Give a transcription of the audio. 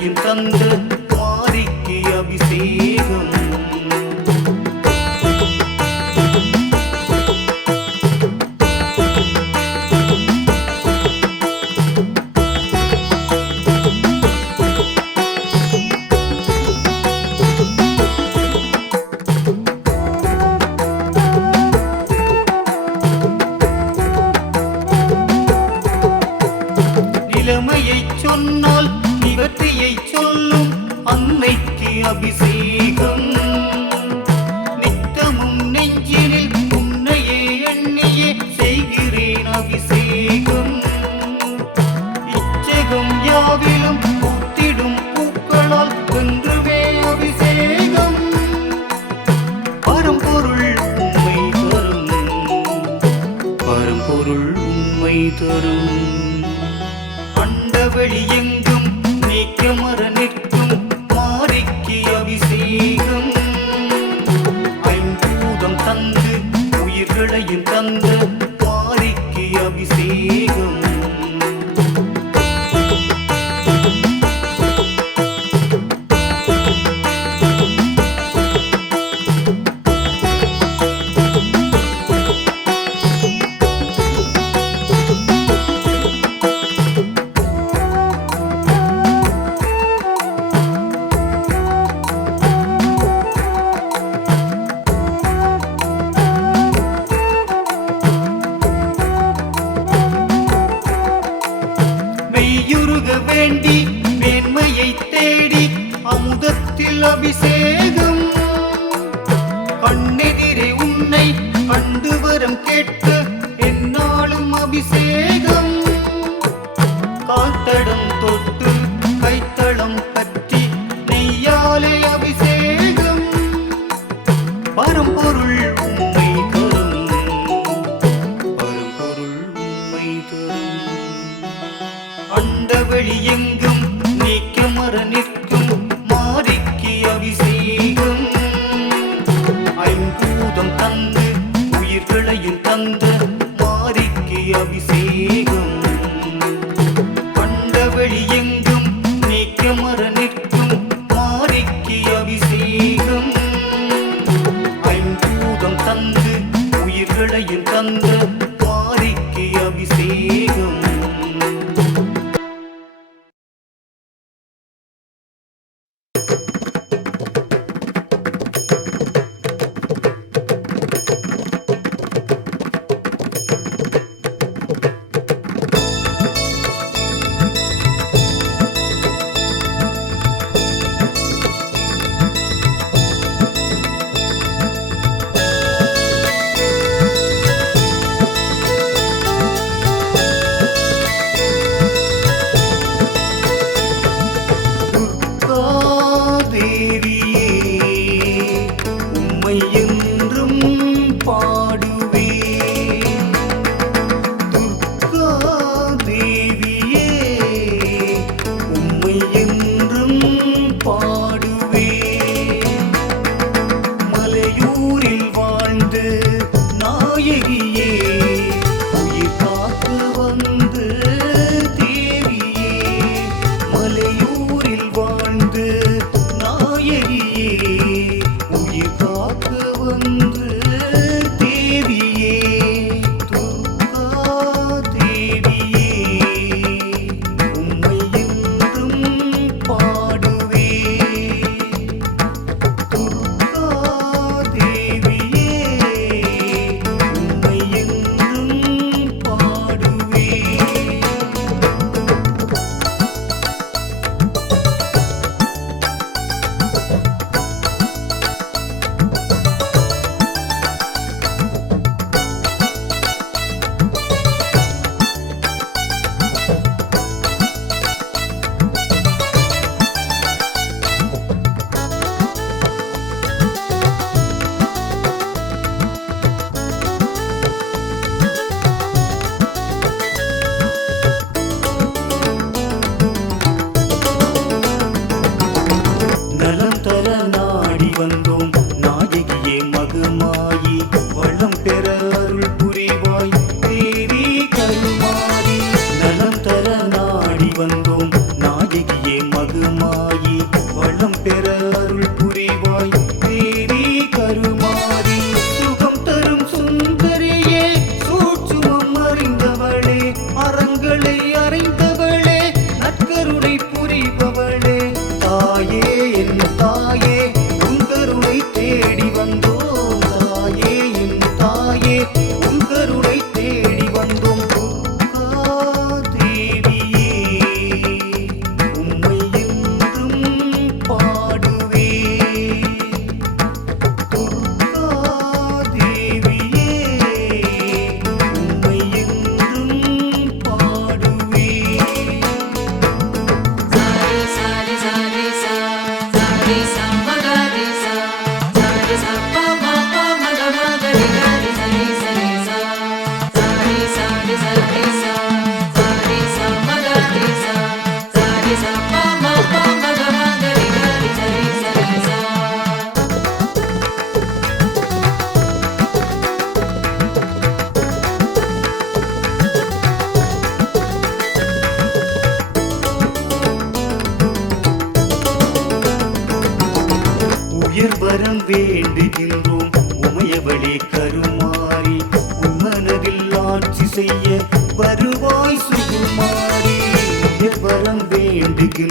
உயிர்களையும் பரம்பொருள் உண்மை தரும். பரம்பொருள் அபிஷேகம் அபிஷேகம். கண்ணெதிரே உன்னை கண்டு வரம் கேட்டு என்னாலும் அபிஷேகம். காத்தடம் தொட்டு கைத்தளம் பற்றி நெய்யாலே அபிஷேகம். பரம்பொருள் உண்மை தரும். பரம்பொருள் உண்மை தரும். அண்டவெளி எங்கும் நீக்கமர அபிஷேகம். கண்ட வழி எங்கும் நீக்க மர நிற்கும் மாறிக்கு அபிஷேகம். ஐம்பூதம் தந்து உயிர்களையும் தந்த மாறிக்கு அபிஷேகம். பாடுவே மலையூரில் ঢিকিল